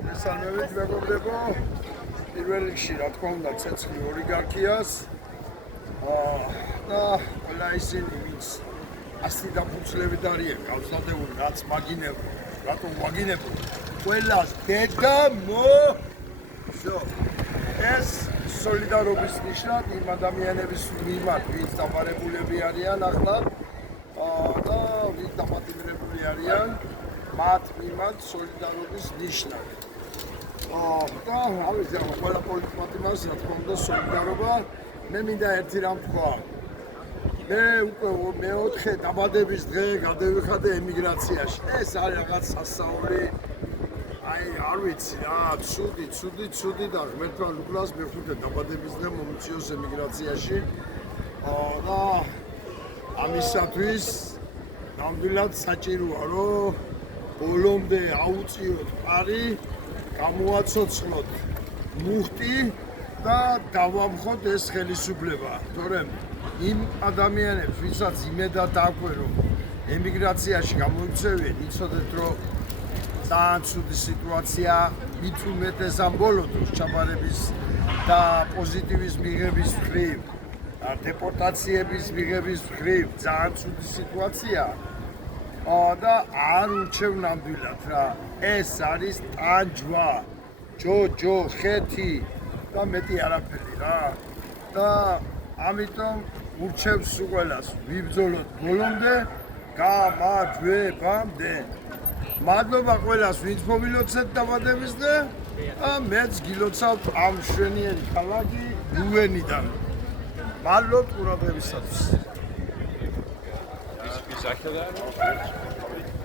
მოგესალმებით მეგობრებო. პირველ რიგში რა თქმა უნდა ცეცხლი ოლიგარქიას და ყველა ისინი ვინც ასი დაფუძნებით არიან გავზრდებული რაც მაგინებო რატომ ვაგინებო ყველას დედა ეს სოლიდარობის ნიშნად იმ ადამიანების მიმართ ვინც დაბადებულები არიან ახლა და ვინც დაპატიმრებული არიან მათ მიმართ სოლიდარობის ნიშნად. და ავიღე ყველა პოლიტიკას რა თქმა უნდა სოლიდარობა მე მინდა ერთი რამ თქვა. მე უკვე მეოთხე დაბადების დღე გადავიხადე ემიგრაციაში. ეს არის რაღაც სასწაული. აი არ ვიცი რა, ცუდი და ღმერთმა უკრას მეხუთე დაბადების დღე მომწიოს ემიგრაციაში. და ამისათვის ნამდვილად საჭიროა რომ ბოლომდე აუწიოთ პარი, გამოაცოცხლოთ მუხტი და დავამხოთ ეს ხელისუფლება. თორემ იმ ადამიანებს, ვისაც იმედად აქვე რომ ემიგრაციაში გამოიქცევენ, იცოდეთ რომ ძალიან ცუდი სიტუაცია მით უმეტეს ამ ბოლო დროს ჩაბარების და პოზიტივის მიღების მხრივ, დეპორტაციების მიღების მხრივ ძალიან ცუდი სიტუაციაა. და არ ურჩევ ნამდვილად რა ეს არის ტანჯვა ჯოჯო ხეთი და მეტი არაფერი რა და ამიტომ ურჩევს ყველას ვიბრძოლოთ ბოლომდე გამარჯვებამდე მადლობა ყველას ვინც მოვილოცეთ დაბადების დღე და მეც გილოცავთ ამ მშვენიერი ქალაქი ლუვენიდან მადლობთ ყურადღებისათვის Is that